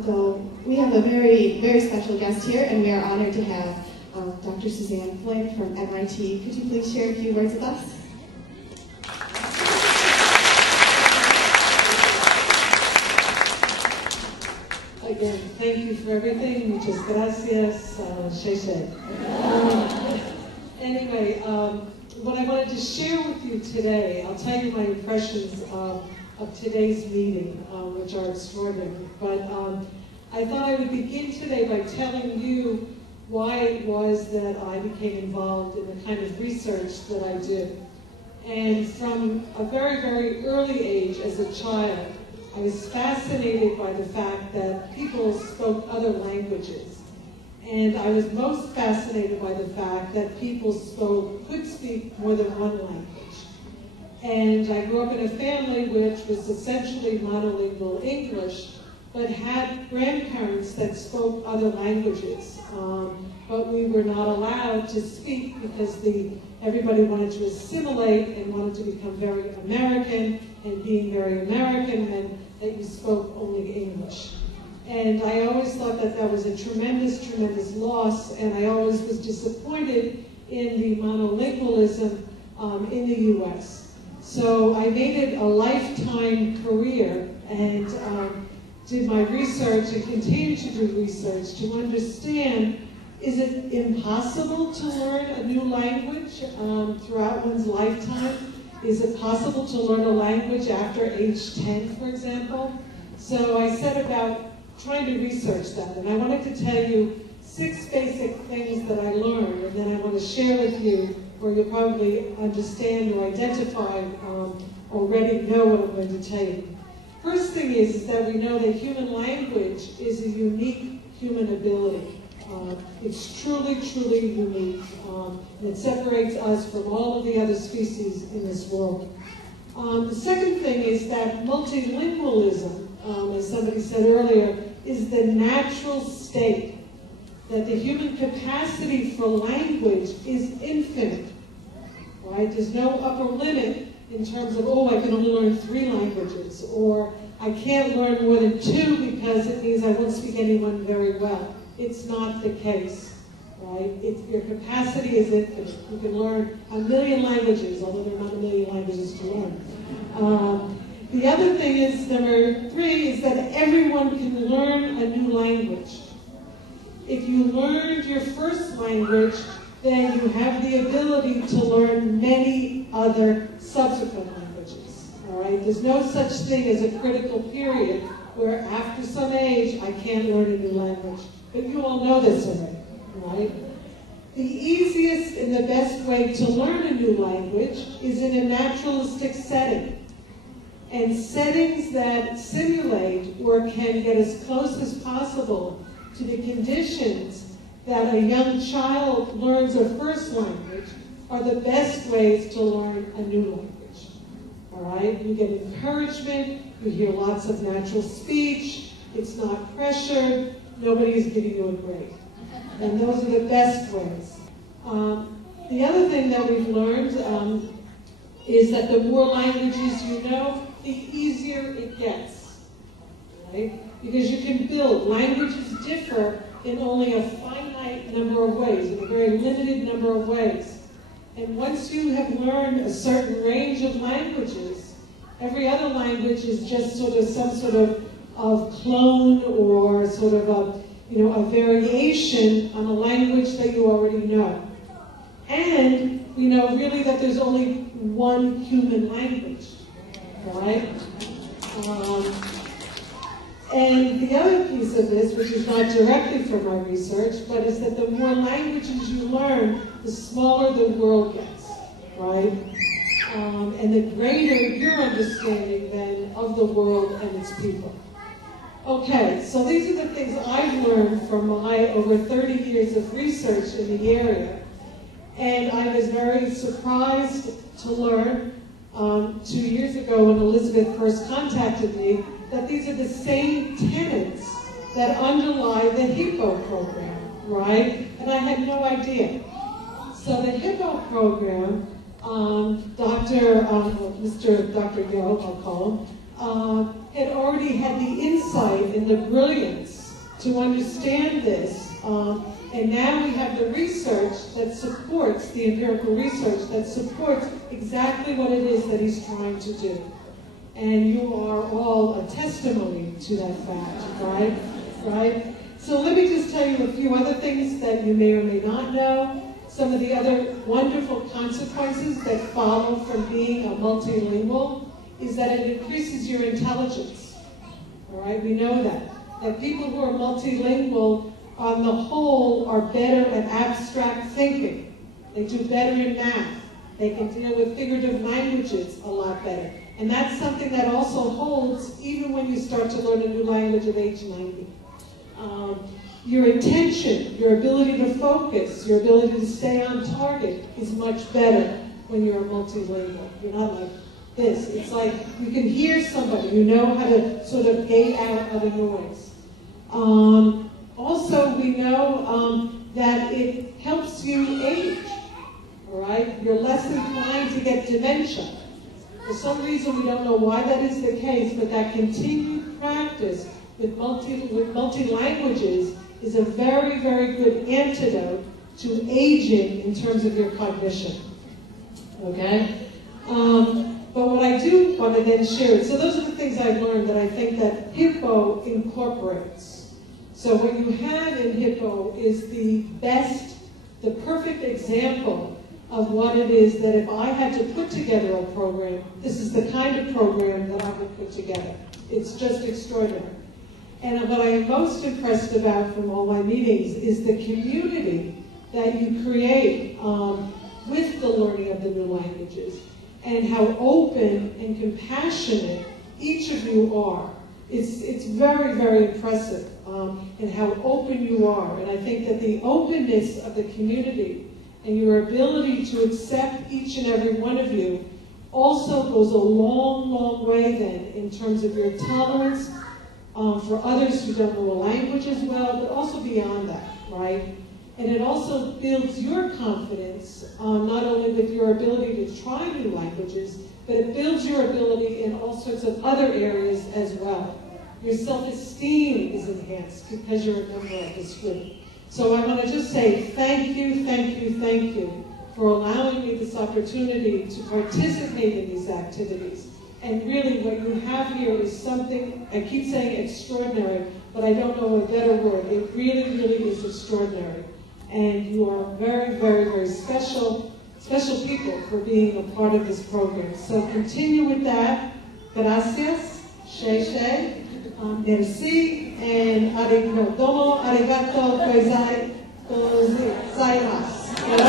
So we have a very, very special guest here, and we are honored to have Dr. Suzanne Flynn from MIT. Could you please share a few words with us? Again, thank you for everything. Muchas gracias. Anyway, what I wanted to share with you today, I'll tell you my impressions of today's meeting, which are extraordinary. But I thought I would begin today by telling you why it was that I became involved in the kind of research that I did. And from a very, very early age as a child, I was fascinated by the fact that people spoke other languages. And I was most fascinated by the fact that people could speak more than one language. And I grew up in a family which was essentially monolingual English, but had grandparents that spoke other languages. But we were not allowed to speak because everybody wanted to assimilate and wanted to become very American, and being very American meant that you spoke only English. And I always thought that that was a tremendous, tremendous loss, and I always was disappointed in the monolingualism in the US. So I made it a lifetime career and did my research and continue to do research to understand, is it impossible to learn a new language throughout one's lifetime? Is it possible to learn a language after age 10, for example? So I set about trying to research that, and I wanted to tell you 6 basic things that I learned, and then I want to share with you where you'll probably understand or identify, already know what I'm going to tell you. First thing is that we know that human language is a unique human ability. It's truly, truly unique. And it separates us from all of the other species in this world. The second thing is that multilingualism, as somebody said earlier, is the natural state. That the human capacity for language is infinite. Right? There's no upper limit in terms of, oh, I can only learn 3 languages, or I can't learn more than 2 because it means I won't speak anyone very well. It's not the case, right? Your capacity is infinite. You can learn 1,000,000 languages, although there are not 1,000,000 languages to learn. The other thing is, number 3, is that everyone can learn a new language. If you learned your first language, then you have the ability to learn many other subsequent languages, all right? There's no such thing as a critical period where after some age, I can't learn a new language. But you all know this already, right? The easiest and the best way to learn a new language is in a naturalistic setting. And settings that simulate or can get as close as possible to the conditions that a young child learns a first language are the best ways to learn a new language. All right? You get encouragement, you hear lots of natural speech, it's not pressured, nobody's giving you a grade. And those are the best ways. The other thing that we've learned is that the more languages you know, the easier it gets. Right? Because you can build. Languages differ in only a finite number of ways, in a very limited number of ways. And once you have learned a certain range of languages, every other language is just sort of some sort of clone or sort of a variation on a language that you already know. And we know really that there's only one human language, right? And the other piece of this, which is not directly from my research, but is that the more languages you learn, the smaller the world gets, right? And the greater your understanding then of the world and its people. Okay, so these are the things I've learned from my over 30 years of research in the area. And I was very surprised to learn 2 years ago when Elizabeth first contacted me that these are the same tenets that underlie the Hippo program, right? And I had no idea. So the Hippo program, Dr. Yo, I'll call him, had already had the insight and the brilliance to understand this. And now we have the research that supports, the empirical research that supports exactly what it is that he's trying to do. And you are all a testimony to that fact, right? Right? So let me just tell you a few other things that you may or may not know. Some of the other wonderful consequences that follow from being a multilingual is that it increases your intelligence. All right, we know that people who are multilingual on the whole are better at abstract thinking. They do better in math. They can deal with figurative languages a lot better. And that's something that also holds even when you start to learn a new language at age 90. Your attention, your ability to focus, your ability to stay on target is much better when you're a multilingual. You're not like this. It's like you can hear somebody. You know how to sort of gate out other noise. Also, we know that it helps you age, all right? You're less inclined to get dementia. For some reason, we don't know why that is the case, but that continued practice with multi-languages is a very, very good antidote to aging in terms of your cognition, okay? But what I do want to then share, so those are the things I've learned that I think that Hippo incorporates. So what you have in Hippo is the perfect example of what it is that if I had to put together a program, this is the kind of program that I would put together. It's just extraordinary. And what I am most impressed about from all my meetings is the community that you create with the learning of the new languages and how open and compassionate each of you are. It's very, very impressive in how open you are. And I think that the openness of the community and your ability to accept each and every one of you also goes a long, long way then in terms of your tolerance for others who don't know a language as well, but also beyond that, right? And it also builds your confidence, not only with your ability to try new languages, but it builds your ability in all sorts of other areas as well. Your self-esteem is enhanced because you're a member of this group. So I want to just say thank you, thank you, thank you for allowing me this opportunity to participate in these activities. And really what you have here is something, I keep saying extraordinary, but I don't know a better word. It really, really is extraordinary. And you are very, very, very special people for being a part of this program. So continue with that. Gracias, Shei, merci, and arigato gozaimasu.